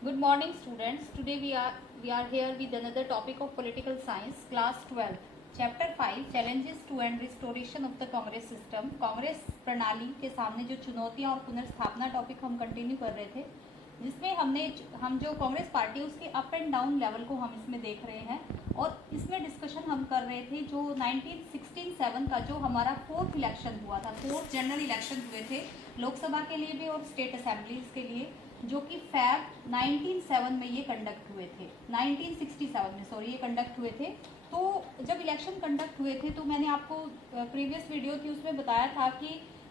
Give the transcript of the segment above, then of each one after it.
Good morning, students. Today we are here with another topic of political science, class 12, chapter 5, challenges to and restoration of the Congress system. Congress प्रणाली के सामने जो चुनौतियां और पुनर्स्थापना topic हम कंटिन्यू कर रहे थे, जिसमें हम जो कांग्रेस पार्टी उसके अप एंड डाउन लेवल को हम इसमें देख रहे हैं और इसमें डिस्कशन हम कर रहे थे जो 1967 का जो हमारा फोर्थ इलेक्शन हुआ था, फोर्थ जनरल इलेक्शन हुए थे लोकसभा के लिए भी और स्टेट असेंबलीज के लिए, जो कि फैब 1907 में ये कंडक्ट हुए थे, 1967 में सॉरी ये कंडक्ट हुए थे। तो जब इलेक्शन कंडक्ट हुए थे तो मैंने आपको प्रीवियस वीडियो थी उसमें बताया था कि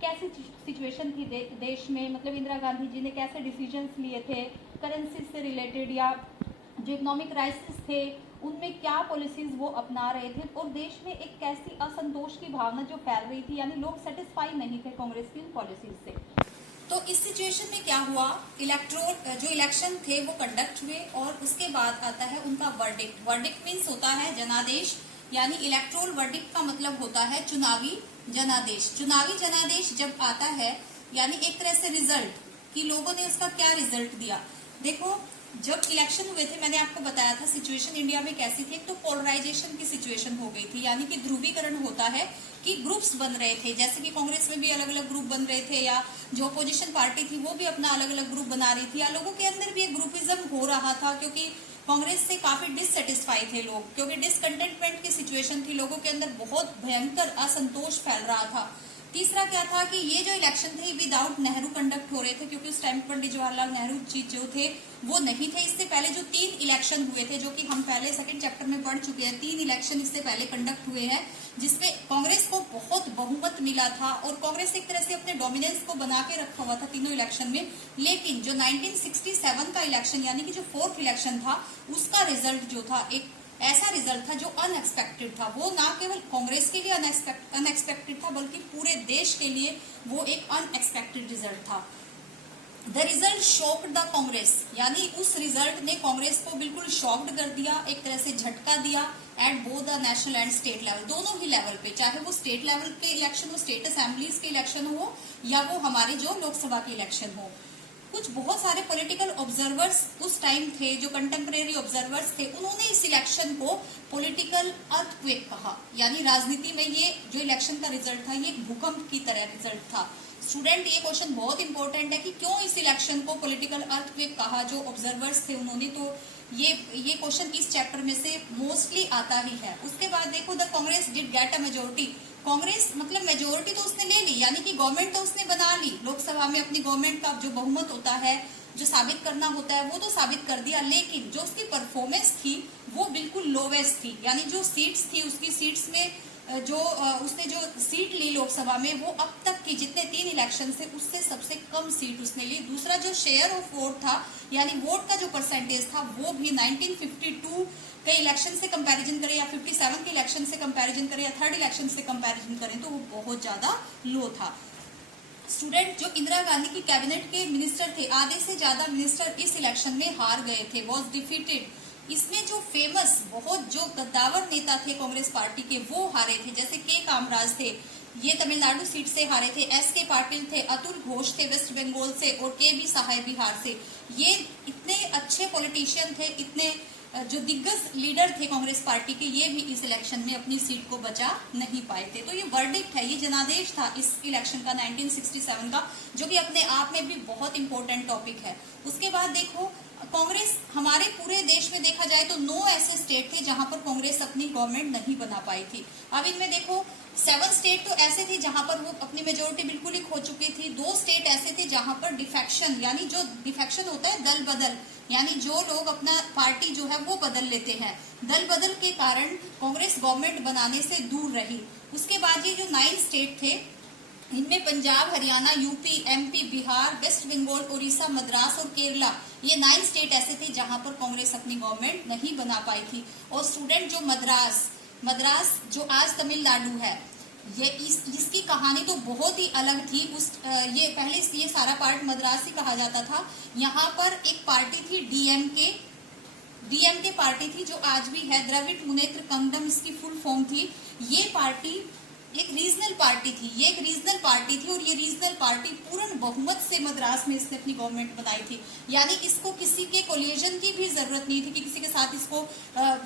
कैसी सिचुएशन थी देश में, मतलब इंदिरा गांधी जी ने कैसे डिसीजंस लिए थे करेंसी से रिलेटेड या जो इकोनॉमिक क्राइसिस थे उनमें क्या पॉलिसीज वो अपना रहे थे और देश में एक कैसी असंतोष की भावना जो फैल रही थी, यानी लोग सेटिस्फाई नहीं थे कांग्रेस की उन पॉलिसीज से। तो इस सिचुएशन में क्या हुआ, जो इलेक्शन थे वो कंडक्ट हुए और उसके बाद आता है उनका वर्डिक्ट। वर्डिक्ट मीन्स होता है जनादेश, यानी इलेक्ट्रोल वर्डिक्ट का मतलब होता है चुनावी जनादेश। चुनावी जनादेश जब आता है यानी एक तरह से रिजल्ट कि लोगों ने उसका क्या रिजल्ट दिया। देखो जब इलेक्शन हुए थे मैंने आपको बताया था सिचुएशन इंडिया में कैसी थी। एक तो पोलराइजेशन की सिचुएशन हो गई थी, यानी कि ध्रुवीकरण होता है कि ग्रुप्स बन रहे थे, जैसे कि कांग्रेस में भी अलग अलग ग्रुप बन रहे थे या जो अपोजिशन पार्टी थी वो भी अपना अलग अलग ग्रुप बना रही थी, या लोगों के अंदर भी एक ग्रुपिज्म हो रहा था क्योंकि कांग्रेस से काफी डिससेटिस्फाई थे लोग, क्योंकि डिसकंटेंटमेंट की सिचुएशन थी, लोगों के अंदर बहुत भयंकर असंतोष फैल रहा था। तीसरा क्या था कि ये जो इलेक्शन थे विदाउट नेहरू कंडक्ट हो रहे थे, क्योंकि उस टाइम पंडित जवाहरलाल नेहरू जी जो थे वो नहीं थे। इससे पहले जो 3 इलेक्शन हुए थे, जो कि हम पहले सेकंड चैप्टर में पढ़ चुके हैं, 3 इलेक्शन इससे पहले कंडक्ट हुए हैं जिसमें कांग्रेस को बहुत बहुमत मिला था और कांग्रेस एक तरह से अपने डोमिनेंस को बना के रखा हुआ था तीनों इलेक्शन में। लेकिन जो 1967 का इलेक्शन यानी कि जो फोर्थ इलेक्शन था उसका रिजल्ट जो था एक ऐसा रिजल्ट था जो अनएक्सपेक्टेड था। वो ना केवल कांग्रेस के लिए अनएक्सपेक्टेड था बल्कि पूरे देश के लिए वो एक अनएक्सपेक्टेड रिजल्ट था। The result shocked the Congress, यानी उस रिजल्ट ने कांग्रेस को बिल्कुल शॉक्ड कर दिया, एक तरह से झटका दिया at both the national and state level, दोनों ही लेवल पे, चाहे वो स्टेट लेवल के इलेक्शन हो, स्टेट असेंबलीज के इलेक्शन हो या वो हमारे जो लोकसभा के इलेक्शन हो। कुछ बहुत सारे पॉलिटिकल ऑब्जर्वर्स उस टाइम थे, जो कंटेम्परेरी ऑब्जर्वर्स थे, उन्होंने इस इलेक्शन को पॉलिटिकल अर्थक्वेक कहा, यानी राजनीति में ये जो इलेक्शन का रिजल्ट था ये एक भूकंप की तरह रिजल्ट था। स्टूडेंट ये क्वेश्चन बहुत इंपॉर्टेंट है कि क्यों इस इलेक्शन को पॉलिटिकल अर्थक्वेक कहा, जो ऑब्जर्वर्स थे उन्होंने, तो ये क्वेश्चन इस चैप्टर में से मोस्टली आता ही है। उसके बाद देखो the Congress did get a majority, Congress मतलब मेजोरिटी तो उसने ले ली, यानी कि गवर्नमेंट तो उसने बना ली, लोकसभा में अपनी गवर्नमेंट का जो बहुमत होता है जो साबित करना होता है वो तो साबित कर दिया, लेकिन जो उसकी परफॉर्मेंस थी वो बिल्कुल लोवेस्ट थी, यानी जो सीट्स थी उसकी सीट्स में जो उसने जो सीट ली लोकसभा में वो अब तक की जितने 3 इलेक्शन से उससे सबसे कम सीट उसने ली। दूसरा जो शेयर ऑफ वोट था यानी वोट का जो परसेंटेज था वो भी 1952 के इलेक्शन से कंपैरिजन करें या 57 के इलेक्शन से कंपैरिजन करें या थर्ड इलेक्शन से कंपैरिजन करें तो वो बहुत ज्यादा लो था। स्टूडेंट जो इंदिरा गांधी की कैबिनेट के मिनिस्टर थे, आधे से ज्यादा मिनिस्टर इस इलेक्शन में हार गए थे, वॉज डिफीटेड। इसमें जो फेमस बहुत जो गद्दावर नेता थे कांग्रेस पार्टी के वो हारे थे, जैसे के कामराज थे, ये तमिलनाडु सीट से हारे थे, एस के पाटिल थे, अतुल घोष थे वेस्ट बंगाल से और के बी सहाय बिहार से। ये इतने अच्छे पॉलिटिशियन थे, इतने जो दिग्गज लीडर थे कांग्रेस पार्टी के, ये भी इस इलेक्शन में अपनी सीट को बचा नहीं पाए थे। तो ये वर्डिक्ट है, ये जनादेश था इस इलेक्शन का 1967 का, जो कि अपने आप में भी बहुत इंपॉर्टेंट टॉपिक है। उसके बाद देखो कांग्रेस हमारे पूरे देश में देखा जाए तो 9 ऐसे स्टेट थे जहां पर कांग्रेस अपनी गवर्नमेंट नहीं बना पाई थी। अब इनमें देखो 7 स्टेट तो ऐसे थे जहां पर वो अपनी मेजोरिटी बिल्कुल ही खो चुकी थी, 2 स्टेट ऐसे थे जहां पर डिफेक्शन, यानी जो डिफेक्शन होता है दल बदल, यानी जो लोग अपना पार्टी जो है वो बदल लेते हैं, दल बदल के कारण कांग्रेस गवर्नमेंट बनाने से दूर रही। उसके बाद ये जो 9 स्टेट थे इनमें पंजाब, हरियाणा, यूपी, एमपी, बिहार, वेस्ट बंगाल, उड़ीसा, मद्रास और केरला, ये 9 स्टेट ऐसे थे जहां पर कांग्रेस अपनी गवर्नमेंट नहीं बना पाई थी। और स्टूडेंट जो मद्रास जो आज तमिलनाडु है, इसकी कहानी तो बहुत ही अलग थी। ये पहले ये सारा पार्ट मद्रास ही कहा जाता था। यहाँ पर एक पार्टी थी डीएमके पार्टी थी जो आज भी है, द्रविड़ मुनेत्र कमदम इसकी फुल फॉर्म थी। ये पार्टी एक रीजनल पार्टी थी, ये एक रीजनल पार्टी थी और ये रीजनल पार्टी पूर्ण बहुमत से मद्रास में इसने अपनी गवर्नमेंट बनाई थी। यानी इसको किसी के कोलिजन की भी जरूरत नहीं थी कि किसी के साथ इसको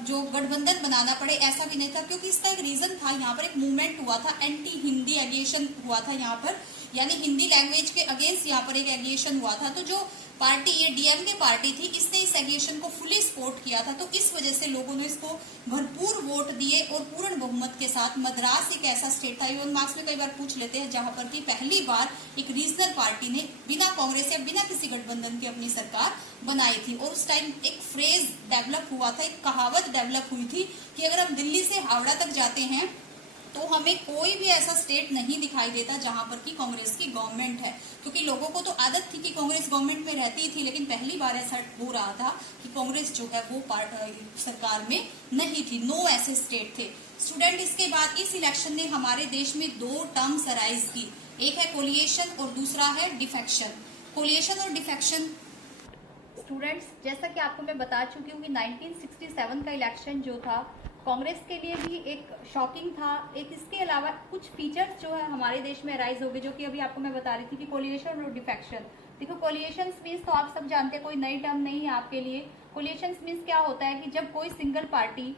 जो गठबंधन बनाना पड़े, ऐसा भी नहीं था, क्योंकि इसका एक रीजन था। यहाँ पर एक मूवमेंट हुआ था, एंटी हिंदी एगिएशन हुआ था यहाँ पर, यानी हिंदी लैंग्वेज के अगेंस्ट यहाँ पर एक एगिएशन हुआ था। तो जो पार्टी, ये डीएमके पार्टी थी, इसने इस एगिएशन को फुली सपोर्ट किया था। तो इस वजह से लोगों ने इसको भरपूर वोट दिए और पूर्ण बहुमत के साथ। मद्रास एक ऐसा स्टेट था, इवन मार्क्स में कई बार पूछ लेते हैं, जहां पर कि पहली बार एक रीजनल पार्टी ने बिना कांग्रेस या बिना किसी गठबंधन के अपनी सरकार बनाई थी। और उस टाइम एक फ्रेज डेवलप हुआ था, एक कहावत डेवलप हुई थी कि अगर हम दिल्ली से हावड़ा तक जाते हैं तो हमें कोई भी ऐसा स्टेट नहीं दिखाई देता जहां पर कि कांग्रेस की गवर्नमेंट है, क्योंकि लोगों को तो आदत थी कि कांग्रेस गवर्नमेंट में रहती थी, लेकिन पहली बार ऐसा हो रहा था कि कांग्रेस जो है वो सरकार में नहीं थी। 9 ऐसे स्टेट थे। स्टूडेंट, इसके बाद इस इलेक्शन ने हमारे देश में 2 टर्म्स अराइज की, एक है कोलिएशन और दूसरा है डिफेक्शन। कोलिएशन और डिफेक्शन, स्टूडेंट्स जैसा कि आपको मैं बता चुकी हूँ कि 1967 का इलेक्शन जो था कांग्रेस के लिए भी एक शॉकिंग था। एक इसके अलावा कुछ फीचर्स जो है हमारे देश में राइज हो गए, जो कि अभी आपको मैं बता रही थी कि कोलिएशन और डिफेक्शन। देखो, कोलिएशन मीन्स तो आप सब जानते हैं, कोई नई टर्म नहीं है आपके लिए। कोलिएशन मीन्स क्या होता है कि जब कोई सिंगल पार्टी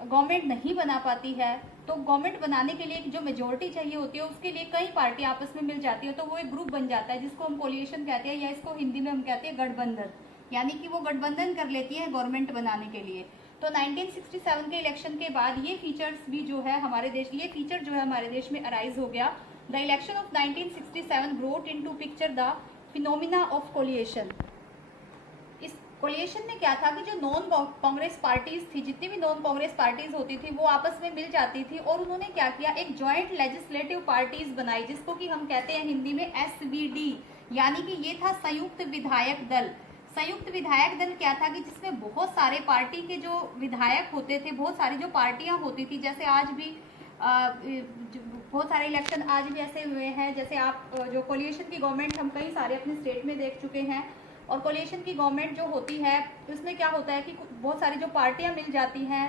गवर्नमेंट नहीं बना पाती है तो गवर्नमेंट बनाने के लिए जो मेजोरिटी चाहिए होती है उसके लिए कई पार्टी आपस में मिल जाती है, तो वो एक ग्रुप बन जाता है जिसको हम कोलिएशन कहते हैं, या इसको हिंदी में हम कहते हैं गठबंधन। यानी कि वो गठबंधन कर लेती है गवर्नमेंट बनाने के लिए। तो 1967 के इलेक्शन के बाद ये फीचर्स भी जो है हमारे देश, ये फीचर जो है हमारे देश में अराइज हो गया। The election of 1967 brought into picture the phenomena of coalition. इस कोलिएशन में क्या था कि जो नॉन कांग्रेस पार्टीज थी, जितनी भी नॉन कांग्रेस पार्टीज होती थी वो आपस में मिल जाती थी और उन्होंने क्या किया, एक ज्वाइंट लेजिस्लेटिव पार्टीज बनाई, जिसको कि हम कहते हैं हिंदी में एसवीडी। यानी कि ये था संयुक्त विधायक दल। संयुक्त विधायक दल क्या था कि जिसमें बहुत सारे पार्टी के जो विधायक होते थे, बहुत सारी जो पार्टियां होती थी, जैसे आज भी बहुत सारे इलेक्शन आज भी ऐसे हुए हैं, जैसे आप जो कोलिएशन की गवर्नमेंट हम कई सारे अपने स्टेट में देख चुके हैं। और कोलिएशन की गवर्नमेंट जो होती है उसमें क्या होता है कि बहुत सारी जो पार्टियां मिल जाती हैं,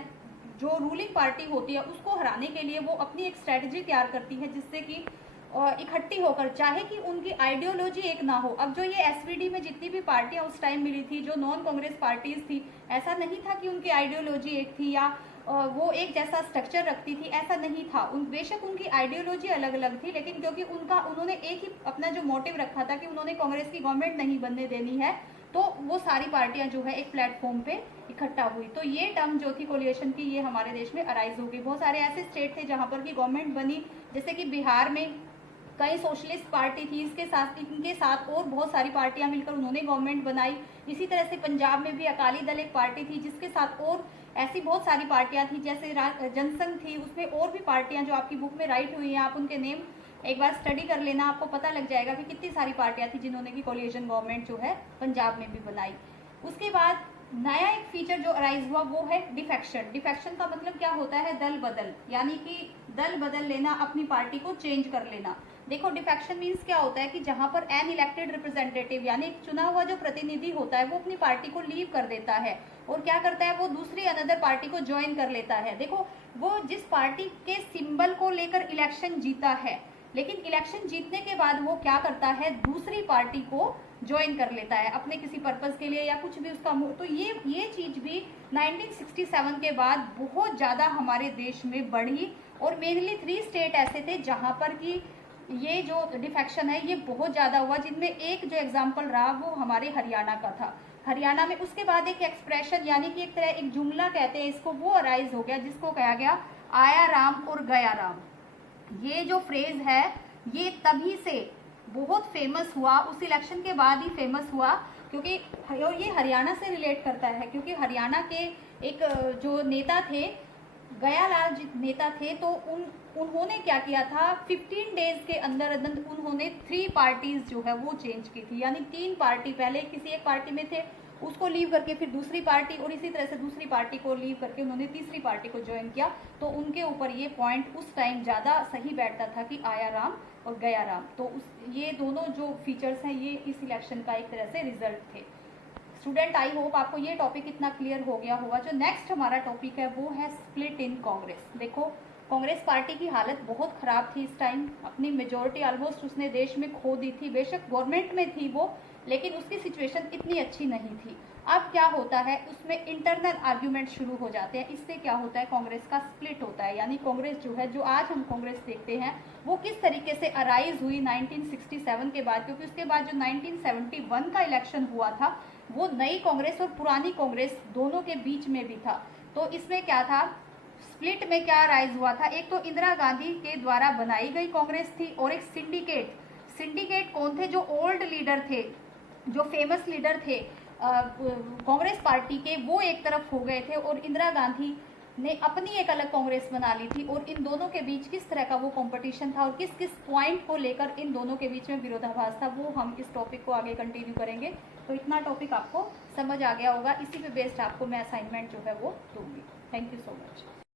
जो रूलिंग पार्टी होती है उसको हराने के लिए वो अपनी एक स्ट्रेटजी तैयार करती है, जिससे कि इकट्ठी होकर, चाहे कि उनकी आइडियोलॉजी एक ना हो। अब जो ये एसवीडी में जितनी भी पार्टियां उस टाइम मिली थी, जो नॉन कांग्रेस पार्टीज थी, ऐसा नहीं था कि उनकी आइडियोलॉजी एक थी या वो एक जैसा स्ट्रक्चर रखती थी, ऐसा नहीं था। बेशक उनकी आइडियोलॉजी अलग अलग थी, लेकिन क्योंकि उन्होंने एक ही अपना जो मोटिव रखा था कि उन्होंने कांग्रेस की गवर्नमेंट नहीं बनने देनी है, तो वो सारी पार्टियां जो है एक प्लेटफॉर्म पे इकट्ठा हुई। तो ये टर्म जो थी कोलिएशन की, ये हमारे देश में अराइज हो गई। बहुत सारे ऐसे स्टेट थे जहां पर की गवर्नमेंट बनी, जैसे कि बिहार में कई सोशलिस्ट पार्टी थी, इनके साथ और बहुत सारी पार्टियां मिलकर उन्होंने गवर्नमेंट बनाई। इसी तरह से पंजाब में भी अकाली दल एक पार्टी थी, जिसके साथ और ऐसी बहुत सारी पार्टियां थी, जैसे जनसंघ थी, उसमें और भी पार्टियां जो आपकी बुक में राइट हुई हैं, आप उनके नेम एक बार स्टडी कर लेना, आपको पता लग जाएगा कि कितनी सारी पार्टियां थी जिन्होंने की कोलिएशन गवर्नमेंट जो है पंजाब में भी बनाई। उसके बाद नया एक फीचर जो अराइज हुआ वो है डिफेक्शन। डिफेक्शन का मतलब क्या होता है, दल बदल, यानी कि दल बदल लेना, अपनी पार्टी को चेंज कर लेना। देखो, डिफेक्शन मीन्स क्या होता है कि जहां पर एन इलेक्टेड रिप्रेजेंटेटिव, यानी चुना हुआ जो प्रतिनिधि होता है, वो अपनी पार्टी को लीव कर देता है और क्या करता है, वो दूसरी अनदर पार्टी को ज्वाइन कर लेता है। देखो, वो जिस पार्टी के सिंबल को लेकर इलेक्शन जीता है, लेकिन इलेक्शन जीतने के बाद वो क्या करता है, दूसरी पार्टी को ज्वाइन कर लेता है अपने किसी पर्पस के लिए या कुछ भी उसका। तो ये चीज भी 1967 के बाद बहुत ज्यादा हमारे देश में बढ़ी और मेनली 3 स्टेट ऐसे थे जहां पर कि ये जो डिफेक्शन है ये बहुत ज्यादा हुआ, जिनमें एक जो एग्जाम्पल रहा वो हमारे हरियाणा का था। हरियाणा में उसके बाद एक एक्सप्रेशन, यानी कि एक तरह एक जुमला कहते हैं इसको, वो अराइज हो गया, जिसको कहा गया आया राम और गया राम। ये जो फ्रेज है ये तभी से बहुत फेमस हुआ, उस इलेक्शन के बाद ही फेमस हुआ, क्योंकि और ये हरियाणा से रिलेट करता है, क्योंकि हरियाणा के एक जो नेता थे, गयालाल जी नेता थे, तो उन्होंने क्या किया था, 15 डेज के अंदर अंदर उन्होंने 3 पार्टीज जो है वो चेंज की थी। यानी 3 पार्टी, पहले किसी एक पार्टी में थे, उसको लीव करके फिर दूसरी पार्टी, और इसी तरह से दूसरी पार्टी को लीव करके उन्होंने तीसरी पार्टी को ज्वाइन किया। तो उनके ऊपर ये पॉइंट उस टाइम ज्यादा सही बैठता था कि आया राम और गया राम। तो ये दोनों जो फीचर्स हैं ये इस इलेक्शन का एक तरह से रिजल्ट थे। स्टूडेंट, आई होप आपको ये टॉपिक इतना क्लियर हो गया होगा। जो नेक्स्ट हमारा टॉपिक है वो है स्प्लिट इन कांग्रेस। देखो, कांग्रेस पार्टी की हालत बहुत खराब थी इस टाइम, अपनी मेजोरिटी ऑलमोस्ट उसने देश में खो दी थी। बेशक गवर्नमेंट में थी वो, लेकिन उसकी सिचुएशन इतनी अच्छी नहीं थी। अब क्या होता है, उसमें इंटरनल आर्ग्यूमेंट शुरू हो जाते हैं। इससे क्या होता है, कांग्रेस का स्प्लिट होता है। यानी कांग्रेस जो है, जो आज हम कांग्रेस देखते हैं, वो किस तरीके से अराइज हुई 1967 के बाद, क्योंकि उसके बाद जो 1971 का इलेक्शन हुआ था वो नई कांग्रेस और पुरानी कांग्रेस दोनों के बीच में भी था। तो इसमें क्या था, स्प्लिट में क्या राइज हुआ था, एक तो इंदिरा गांधी के द्वारा बनाई गई कांग्रेस थी और एक सिंडिकेट। सिंडिकेट कौन थे, जो ओल्ड लीडर थे, जो फेमस लीडर थे कांग्रेस पार्टी के, वो एक तरफ हो गए थे और इंदिरा गांधी ने अपनी एक अलग कांग्रेस बना ली थी। और इन दोनों के बीच किस तरह का वो कंपटीशन था और किस किस पॉइंट को लेकर इन दोनों के बीच में विरोधाभास था, वो हम इस टॉपिक को आगे कंटिन्यू करेंगे। तो इतना टॉपिक आपको समझ आ गया होगा, इसी पे बेस्ड आपको मैं असाइनमेंट जो है वो दूंगी। Thank you so much.